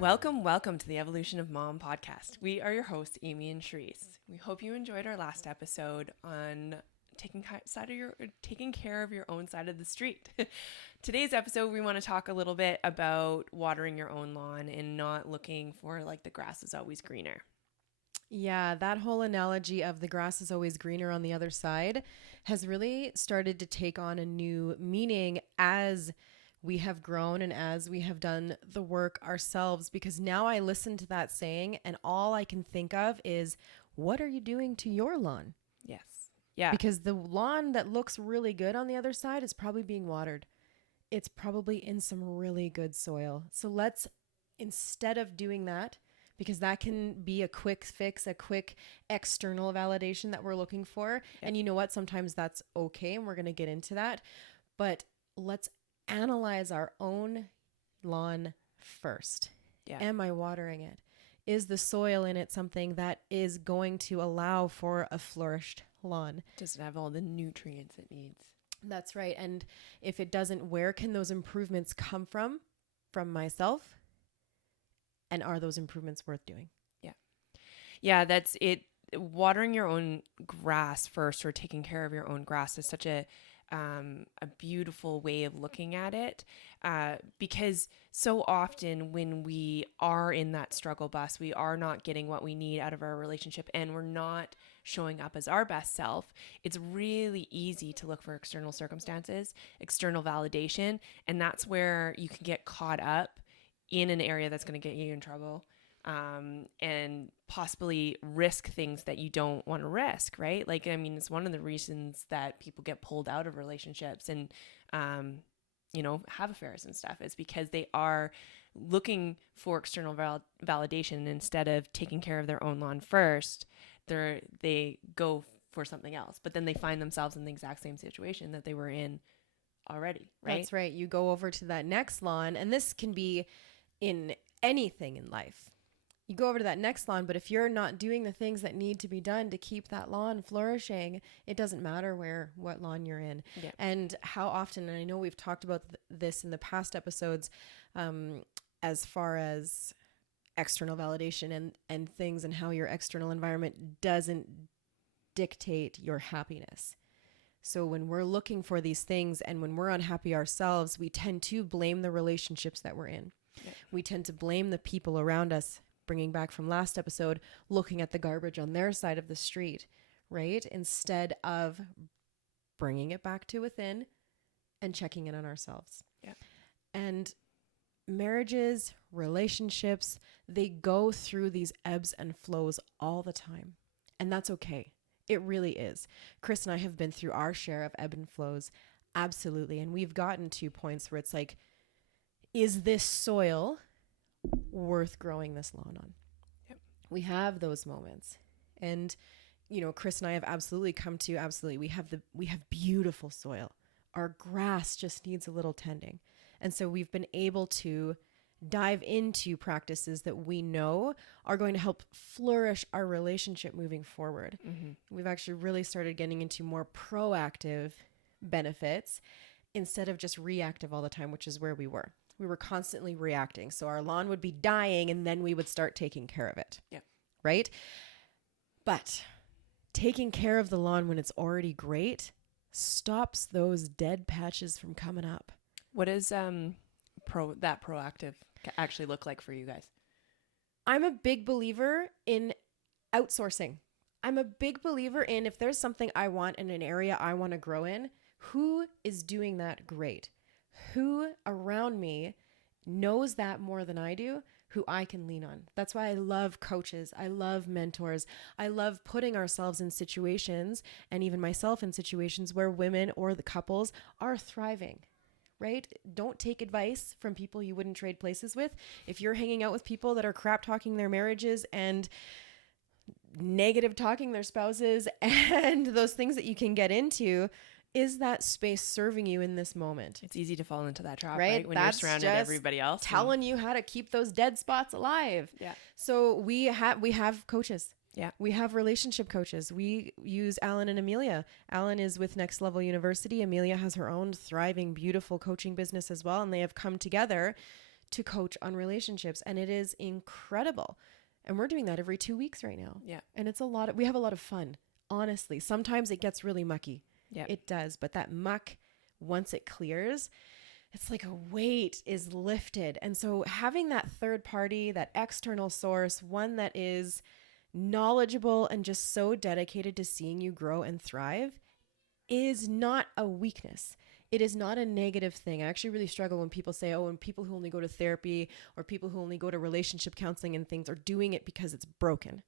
Welcome to the Evolution of Mom podcast. We are your hosts, Amy and Sherysse. We hope you enjoyed our last episode on taking care of your own side of the street. Today's episode, we want to talk a little bit about watering your own lawn and not looking for like the grass is always greener. Yeah, that whole analogy of the grass is always greener on the other side has really started to take on a new meaning as we have grown and as we have done the work ourselves, because now I listen to that saying and all I can think of is, what are you doing to your lawn? Yes. Yeah. Because the lawn that looks really good on the other side is probably being watered. It's probably in some really good soil. So let's, instead of doing that, because that can be a quick fix, a quick external validation that we're looking for. Yep. And you know what? Sometimes that's okay. And we're going to get into that. But let's analyze our own lawn first. Yeah. Am I watering it? Is the soil in it something that is going to allow for a flourished lawn? Does it have all the nutrients it needs? That's right. And if it doesn't, where can those improvements come from? From myself? And are those improvements worth doing? Yeah, that's it. Watering your own grass first, or taking care of your own grass, is such a beautiful way of looking at it, because so often when we are in that struggle bus, we are not getting what we need out of our relationship and we're not showing up as our best self. It's really easy to look for external circumstances, external validation, and that's where you can get caught up in an area that's going to get you in trouble, and possibly risk things that you don't want to risk, right? Like, I mean, it's one of the reasons that people get pulled out of relationships and, have affairs and stuff, is because they are looking for external validation instead of taking care of their own lawn first. They go for something else, but then they find themselves in the exact same situation that they were in already, right? That's right. You go over to that next lawn, and this can be in anything in life. You go over to that next lawn, but if you're not doing the things that need to be done to keep that lawn flourishing, it doesn't matter what lawn you're in. Yeah. And how often, and I know we've talked about this in the past episodes, as far as external validation and things, and how your external environment doesn't dictate your happiness. So when we're looking for these things and when we're unhappy ourselves, we tend to blame the relationships that we're in. Yeah. We tend to blame the people around us, bringing back from last episode, looking at the garbage on their side of the street, right? Instead of bringing it back to within and checking in on ourselves. Yeah. And marriages, relationships, they go through these ebbs and flows all the time. And that's okay. It really is. Chris and I have been through our share of ebb and flows. Absolutely. And we've gotten to points where it's like, is this soil worth growing this lawn on? Yep. We have those moments. And, Chris and I have absolutely come to, we have beautiful soil. Our grass just needs a little tending. And so we've been able to dive into practices that we know are going to help flourish our relationship moving forward. Mm-hmm. We've actually really started getting into more proactive benefits instead of just reactive all the time, which is where we were. We were constantly reacting. So our lawn would be dying and then we would start taking care of it. Yeah. Right? But taking care of the lawn when it's already great stops those dead patches from coming up. What does proactive actually look like for you guys? I'm a big believer in outsourcing. I'm a big believer in, if there's something I want in an area I want to grow in, who is doing that great? Who around me knows that more than I do, who I can lean on. That's why I love coaches. I love mentors. I love putting ourselves in situations, and even myself in situations, where women or the couples are thriving, right? Don't take advice from people you wouldn't trade places with. If you're hanging out with people that are crap talking their marriages and negative talking their spouses and those things that you can get into, is that space serving you in this moment? It's easy to fall into that trap, right? When That's you're surrounded just everybody else. telling you how to keep those dead spots alive. Yeah. So we have coaches. Yeah. We have relationship coaches. We use Alan and Amelia. Alan is with Next Level University. Amelia has her own thriving, beautiful coaching business as well. And they have come together to coach on relationships, and it is incredible. And we're doing that every 2 weeks right now. Yeah. And it's we have a lot of fun. Honestly, sometimes it gets really mucky. Yeah. It does. But that muck, once it clears, it's like a weight is lifted. And so having that third party, that external source, one that is knowledgeable and just so dedicated to seeing you grow and thrive, is not a weakness. It is not a negative thing. I actually really struggle when people say, oh, and people who only go to therapy or people who only go to relationship counseling and things are doing it because it's broken,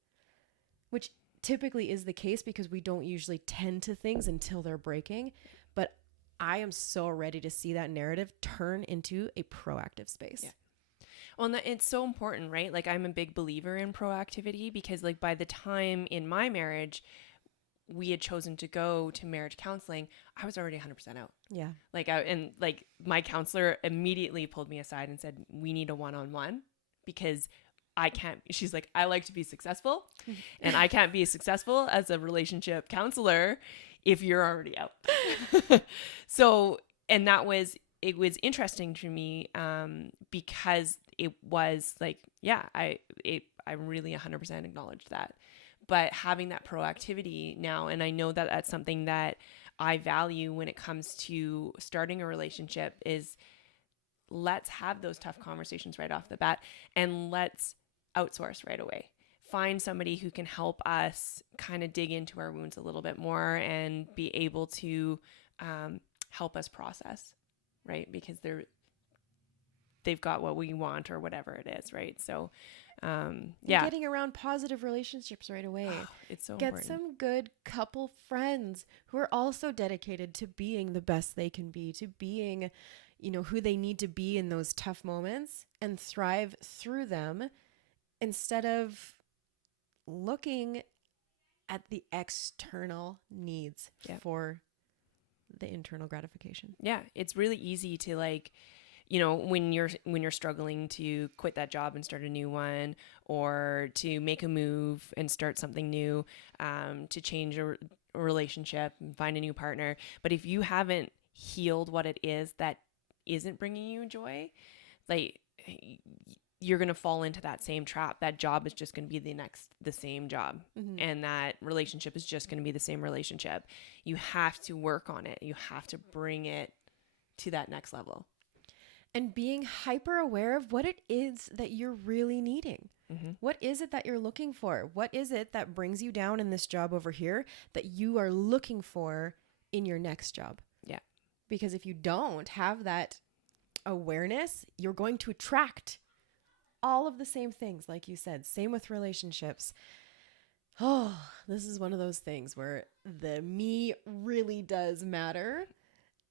which typically is the case because we don't usually tend to things until they're breaking. But I am so ready to see that narrative turn into a proactive space. Yeah. Well, and it's so important, right? Like, I'm a big believer in proactivity because, like, by the time in my marriage we had chosen to go to marriage counseling, I was already 100% out. Yeah. Like my counselor immediately pulled me aside and said, we need a one-on-one because I can't, she's like, I like to be successful and I can't be successful as a relationship counselor if you're already out. So, and it was interesting to me because it was like, yeah, I really 100% acknowledged that. But having that proactivity now, and I know that that's something that I value when it comes to starting a relationship, is let's have those tough conversations right off the bat and let's outsource right away. Find somebody who can help us kind of dig into our wounds a little bit more and be able to help us process, right? Because they've got what we want or whatever it is, right? So yeah, getting around positive relationships right away. It's so Get important. some good couple friends who are also dedicated to being the best they can be, to being, who they need to be in those tough moments and thrive through them, instead of looking at the external needs for the internal gratification. Yeah, it's really easy to, like, when you're struggling to quit that job and start a new one, or to make a move and start something new, to change a relationship and find a new partner. But if you haven't healed what it is that isn't bringing you joy, like, you're going to fall into that same trap. That job is just going to be the same job. Mm-hmm. And that relationship is just going to be the same relationship. You have to work on it. You have to bring it to that next level. And being hyper aware of what it is that you're really needing. Mm-hmm. What is it that you're looking for? What is it that brings you down in this job over here that you are looking for in your next job? Yeah. Because if you don't have that awareness, you're going to attract all of the same things, like you said. Same with relationships. Oh, this is one of those things where the me really does matter.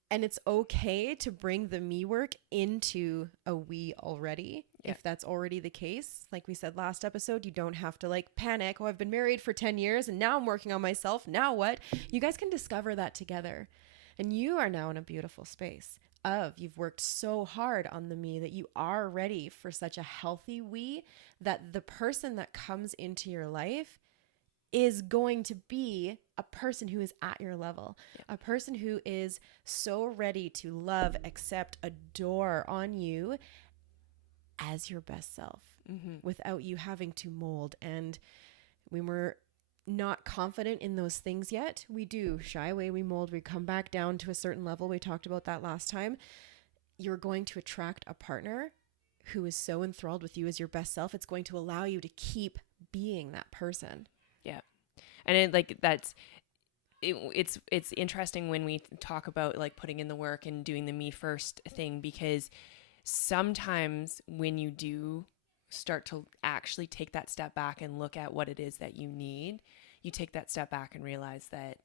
And it's okay to bring the me work into a we already, if that's already the case. Like we said last episode, you don't have to panic. Oh, I've been married for 10 years and now I'm working on myself. Now what? You guys can discover that together. And you are now in a beautiful space you've worked so hard on the me that you are ready for such a healthy we, that the person that comes into your life is going to be a person who is at your level, a person who is so ready to love, accept, adore on you as your best self, without you having to mold. And when we're not confident in those things yet, we do shy away, we mold, we come back down to a certain level. We talked about that last time. You're going to attract a partner who is so enthralled with you as your best self. It's going to allow you to keep being that person. Yeah. And it's interesting when we talk about putting in the work and doing the me first thing, because sometimes when you do start to actually take that step back and look at what it is that you need, you take that step back and realize that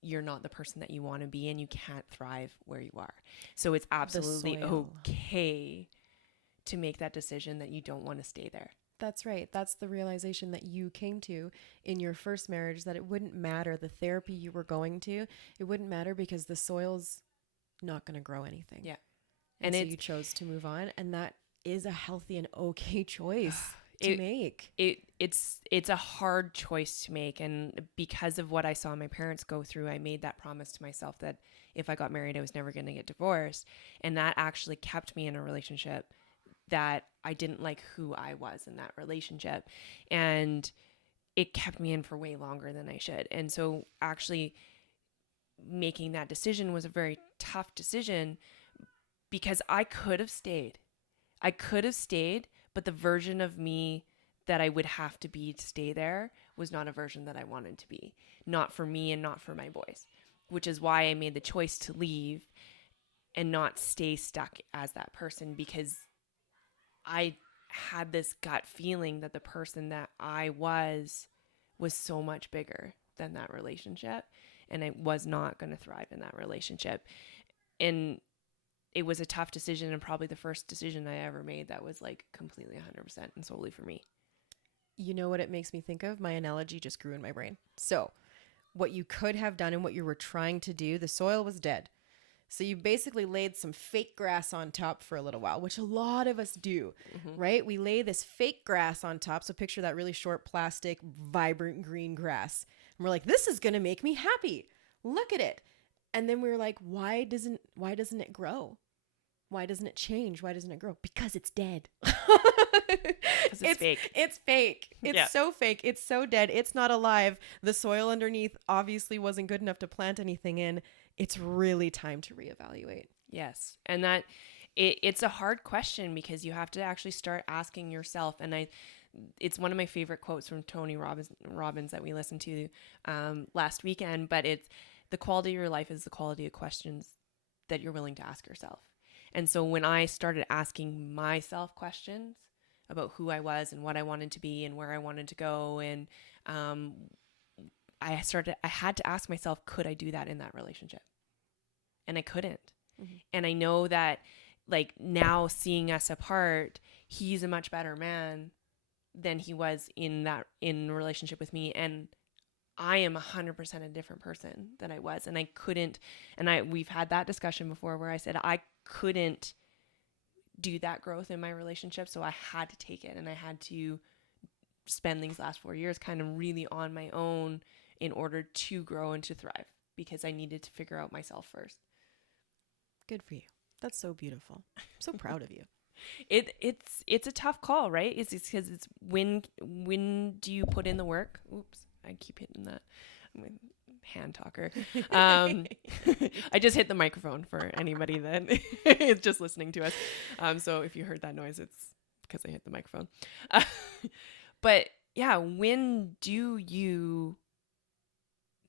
you're not the person that you want to be and you can't thrive where you are. So it's absolutely okay to make that decision that you don't want to stay there. That's right. That's the realization that you came to in your first marriage, that it wouldn't matter the therapy you were going to. It wouldn't matter because the soil's not going to grow anything. Yeah. And so you chose to move on, and that is a healthy and okay choice to make. It's a hard choice to make. And because of what I saw my parents go through, I made that promise to myself that if I got married, I was never going to get divorced. And that actually kept me in a relationship that I didn't like who I was in that relationship. And it kept me in for way longer than I should. And so actually making that decision was a very tough decision because I could have stayed. I could have stayed, but the version of me that I would have to be to stay there was not a version that I wanted to be. Not for me and not for my boys, which is why I made the choice to leave and not stay stuck as that person, because I had this gut feeling that the person that I was so much bigger than that relationship, and I was not going to thrive in that relationship. And it was a tough decision, and probably the first decision I ever made that was like completely 100% and solely for me. You know what it makes me think of? My analogy just grew in my brain. So what you could have done and what you were trying to do, the soil was dead. So you basically laid some fake grass on top for a little while, which a lot of us do, right? We lay this fake grass on top. So picture that really short plastic, vibrant green grass. And we're like, this is going to make me happy. Look at it. And then we were like, why doesn't it grow? Why doesn't it change? Why doesn't it grow? Because it's dead. It's fake. It's fake. It's so fake. It's so dead. It's not alive. The soil underneath obviously wasn't good enough to plant anything in. It's really time to reevaluate. Yes. And that it's a hard question because you have to actually start asking yourself. And it's one of my favorite quotes from Tony Robbins that we listened to last weekend, but it's the quality of your life is the quality of questions that you're willing to ask yourself. And so when I started asking myself questions about who I was and what I wanted to be and where I wanted to go, and I had to ask myself, could I do that in that relationship? And I couldn't. Mm-hmm. And I know that, like, now seeing us apart, he's a much better man than he was in relationship with me. And I am 100% a different person than I was. And I couldn't, and we've had that discussion before where I said I couldn't do that growth in my relationship. So I had to take it, and I had to spend these last 4 years kind of really on my own in order to grow and to thrive, because I needed to figure out myself first. Good for you. That's so beautiful. I'm so proud of you. It's a tough call, right? It's because it's when do you put in the work? Oops, I keep hitting that. I'm a hand talker. I just hit the microphone for anybody that is just listening to us. So if you heard that noise, it's because I hit the microphone. But yeah, when do you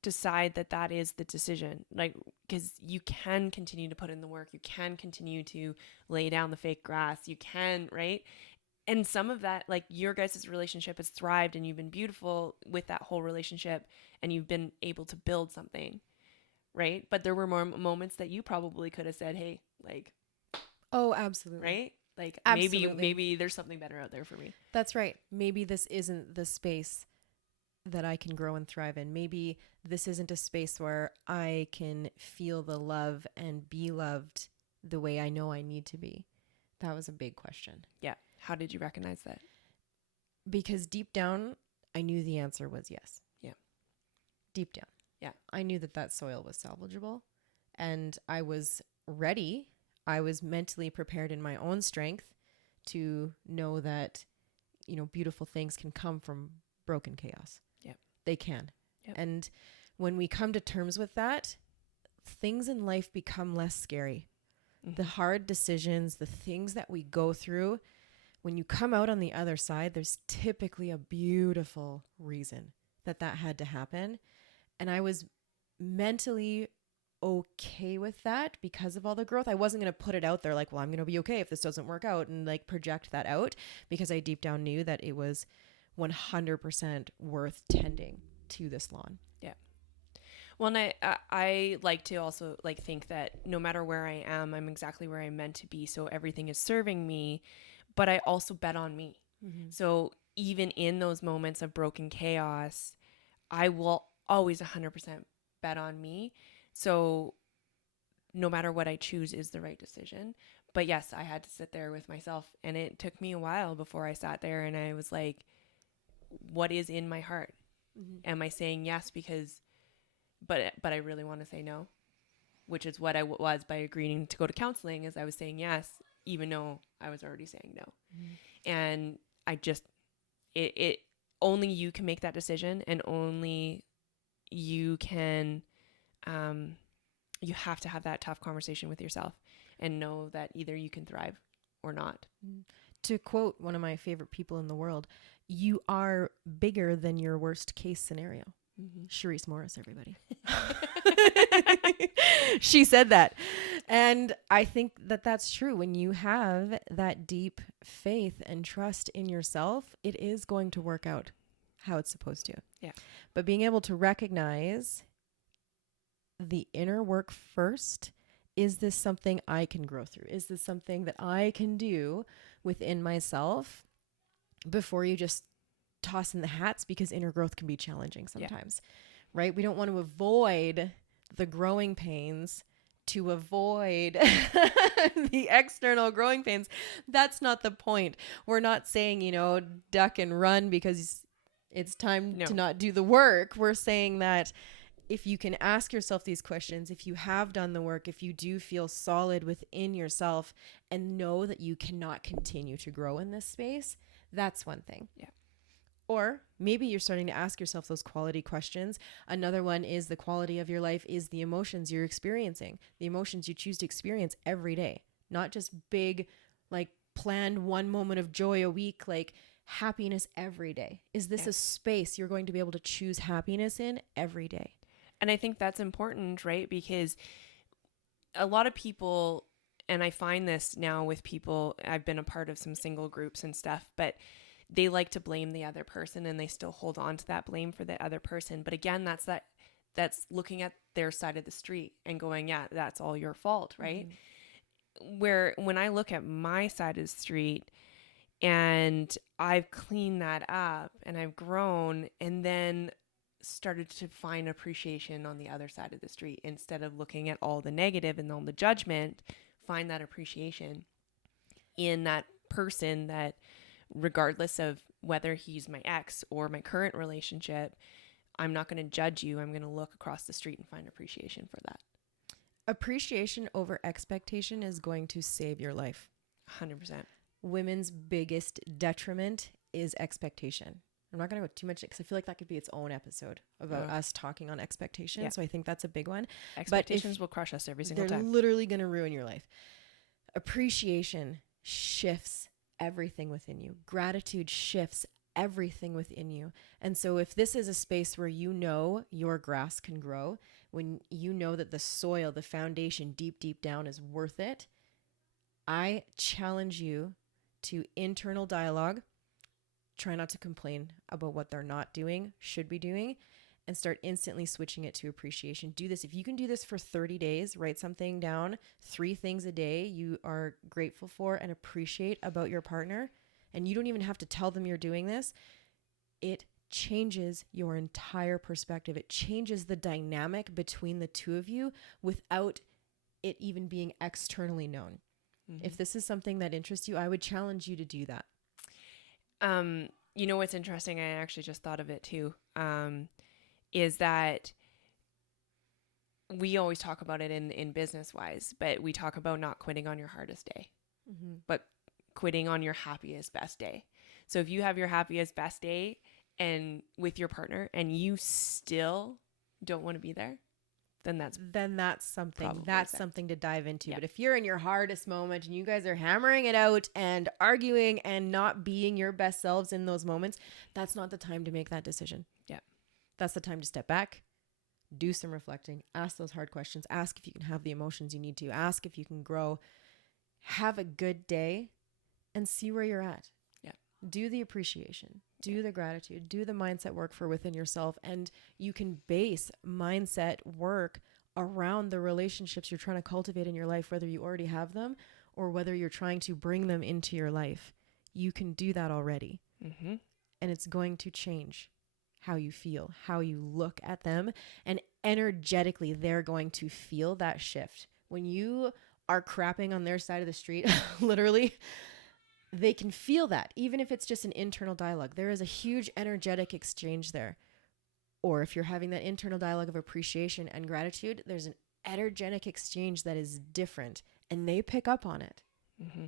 decide that is the decision? Like, because you can continue to put in the work, you can continue to lay down the fake grass, you can, right? And some of that, like, your guys' relationship has thrived and you've been beautiful with that whole relationship and you've been able to build something, right? But there were more moments that you probably could have said, hey, like, oh, absolutely, right? Like, absolutely. maybe there's something better out there for me. That's right. Maybe this isn't the space that I can grow and thrive in. Maybe this isn't a space where I can feel the love and be loved the way I know I need to be. That was a big question. Yeah. How did you recognize that? Because deep down, I knew the answer was yes. Yeah. Deep down. Yeah. I knew that soil was salvageable, and I was ready. I was mentally prepared in my own strength to know that, beautiful things can come from broken chaos. Yeah. They can. Yep. And when we come to terms with that, things in life become less scary. Mm-hmm. The hard decisions, the things that we go through, when you come out on the other side, there's typically a beautiful reason that had to happen. And I was mentally okay with that because of all the growth. I wasn't going to put it out there like, well, I'm going to be okay if this doesn't work out, and like project that out, because I deep down knew that it was 100% worth tending to this lawn. Yeah. Well, and I like to also like think that no matter where I am, I'm exactly where I'm meant to be. So everything is serving me, but I also bet on me. Mm-hmm. So even in those moments of broken chaos, I will always 100% bet on me. So no matter what I choose is the right decision. But yes, I had to sit there with myself, and it took me a while before I sat there and I was like, what is in my heart? Mm-hmm. Am I saying yes but I really want to say no, which is what I was by agreeing to go to counseling, is I was saying yes even though I was already saying no. Mm-hmm. And I just, it only you can make that decision, and only you can, you have to have that tough conversation with yourself and know that either you can thrive or not. To quote one of my favorite people in the world, you are bigger than your worst case scenario. Mm-hmm. Sherysse Morris, everybody. She said that. And I think that that's true. When you have that deep faith and trust in yourself, it is going to work out how it's supposed to. Yeah. But being able to recognize the inner work first, is this something I can grow through? Is this something that I can do within myself before you just toss in the hats, because inner growth can be challenging sometimes, right? We don't want to avoid the growing pains to avoid the external growing pains. That's not the point. We're not saying, duck and run because it's time to not do the work. We're saying that if you can ask yourself these questions, if you have done the work, if you do feel solid within yourself and know that you cannot continue to grow in this space, that's one thing. Yeah. Or maybe you're starting to ask yourself those quality questions. Another one is the quality of your life is the emotions you're experiencing, the emotions you choose to experience every day, not just big, like planned one moment of joy a week, like happiness every day. Is this a space you're going to be able to choose happiness in every day? And I think that's important, right? Because a lot of people, and I find this now with people, I've been a part of some single groups and stuff, but they like to blame the other person, and they still hold on to that blame for the other person. But again, that's looking at their side of the street and going, yeah, that's all your fault, right? Mm-hmm. Where when I look at my side of the street and I've cleaned that up and I've grown, and then started to find appreciation on the other side of the street, instead of looking at all the negative and all the judgment, find that appreciation in that person, that regardless of whether he's my ex or my current relationship, I'm not going to judge you. I'm going to look across the street and find appreciation for that. Appreciation over expectation is going to save your life. 100%. Women's biggest detriment is expectation. I'm not going to go too much because I feel like that could be its own episode about us talking on expectations. Yeah. So I think that's a big one. Expectations will crush us every single time. They're literally going to ruin your life. Appreciation shifts everything within you. Gratitude shifts everything within you. And so if this is a space where you know your grass can grow, when you know that the soil, the foundation deep, deep down is worth it, I challenge you to internal dialogue. Try not to complain about what they're not doing, should be doing, and start instantly switching it to appreciation. Do this. If you can do this for 30 days, write something down, 3 things a day you are grateful for and appreciate about your partner, and you don't even have to tell them you're doing this. It changes your entire perspective. It changes the dynamic between the two of you without it even being externally known. Mm-hmm. If this is something that interests you, I would challenge you to do that. You know what's interesting? I actually just thought of it too. Is that we always talk about it in business wise, but we talk about not quitting on your hardest day, but quitting on your happiest, best day. So if you have your happiest, best day and with your partner and you still don't want to be there, then that's something to dive into. Yeah. But if you're in your hardest moment and you guys are hammering it out and arguing and not being your best selves in those moments, that's not the time to make that decision. Yeah. That's the time to step back, do some reflecting, ask those hard questions, ask if you can have the emotions you need to, ask if you can grow, have a good day, and see where you're at. Yeah. Do the appreciation, do the gratitude, do the mindset work for within yourself. And you can base mindset work around the relationships you're trying to cultivate in your life, whether you already have them or whether you're trying to bring them into your life. You can do that already. Mm-hmm. And it's going to change how you feel, how you look at them, and energetically they're going to feel that shift. When you are crapping on their side of the street, literally, they can feel that, even if it's just an internal dialogue. There is a huge energetic exchange there. Or if you're having that internal dialogue of appreciation and gratitude, there's an energetic exchange that is different, and they pick up on it. Mm-hmm.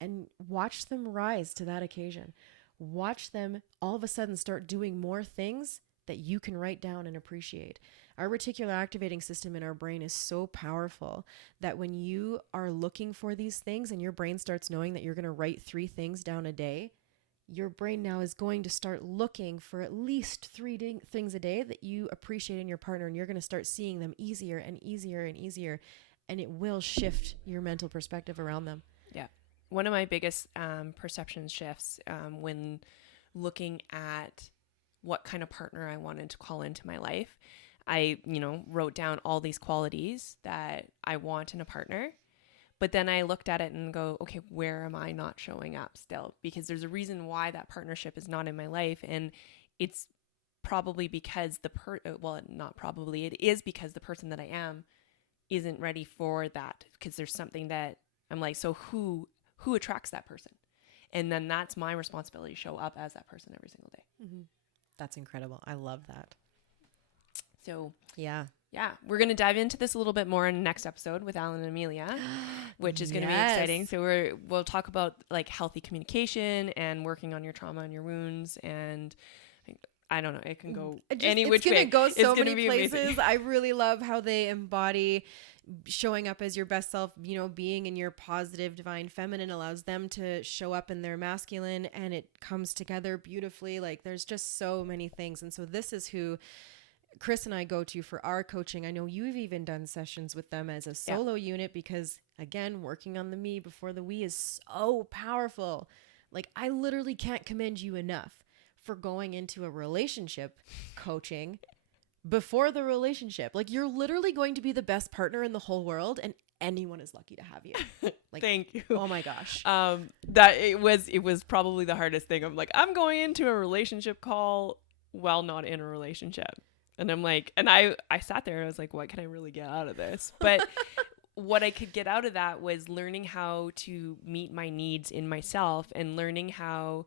and watch them rise to that occasion. Watch them all of a sudden start doing more things that you can write down and appreciate. Our reticular activating system in our brain is so powerful that when you are looking for these things and your brain starts knowing that you're going to write 3 things down a day, your brain now is going to start looking for at least 3 things a day that you appreciate in your partner, and you're going to start seeing them easier and easier and easier, and it will shift your mental perspective around them. Yeah. One of my biggest perception shifts when looking at what kind of partner I wanted to call into my life, I, wrote down all these qualities that I want in a partner. But then I looked at it and go, okay, where am I not showing up still? Because there's a reason why that partnership is not in my life. And it's probably because not probably, it is because the person that I am isn't ready for that. Because there's something that I'm like, so who attracts that person? And then that's my responsibility to show up as that person every single day. Mm-hmm. That's incredible. I love that. So yeah, we're going to dive into this a little bit more in the next episode with Alan and Amelia, which is going to be exciting. So we'll talk about like healthy communication and working on your trauma and your wounds, and I don't know, it can go any which way. It's going to go so many places. Amazing. I really love how they embody showing up as your best self, being in your positive divine feminine allows them to show up in their masculine, and it comes together beautifully. Like there's just so many things. And so this is who Chris and I go to for our coaching. I know you've even done sessions with them as a solo unit because, again, working on the me before the we is so powerful. Like, I literally can't commend you enough for going into a relationship coaching before the relationship. Like, you're literally going to be the best partner in the whole world, and anyone is lucky to have you. Like, thank you. Oh my gosh. That it was probably the hardest thing. I'm like, I'm going into a relationship call while not in a relationship. And I'm like, and I sat there and I was like, what can I really get out of this? But what I could get out of that was learning how to meet my needs in myself and learning how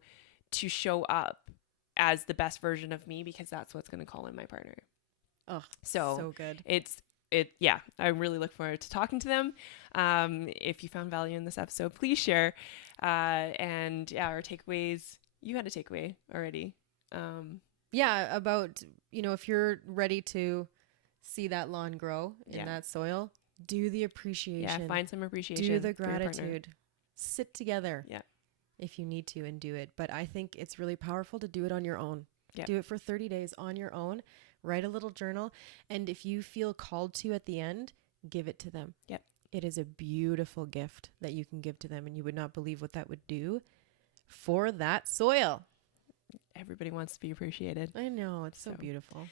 to show up as the best version of me, because that's what's going to call in my partner. Oh, so good. I really look forward to talking to them. If you found value in this episode, please share. And our takeaways, you had a takeaway already. About, if you're ready to see that lawn grow in that soil, do the appreciation. Yeah, find some appreciation. Do the gratitude. Sit together. Yeah. If you need to, and do it. But I think it's really powerful to do it on your own. Yep. Do it for 30 days on your own. Write a little journal. And if you feel called to at the end, give it to them. Yep. It is a beautiful gift that you can give to them. And you would not believe what that would do for that soil. Everybody wants to be appreciated. I know. It's so beautiful.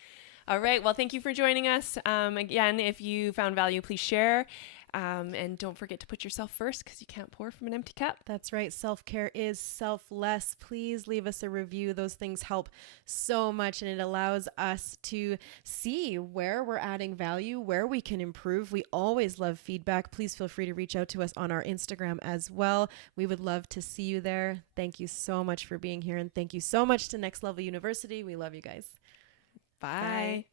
All right. Well, thank you for joining us. Again, if you found value, please share. And don't forget to put yourself first, because you can't pour from an empty cup. That's right. Self-care is selfless. Please leave us a review. Those things help so much, and it allows us to see where we're adding value, where we can improve. We always love feedback. Please feel free to reach out to us on our Instagram as well. We would love to see you there. Thank you so much for being here, and thank you so much to Next Level University. We love you guys. Bye. Bye.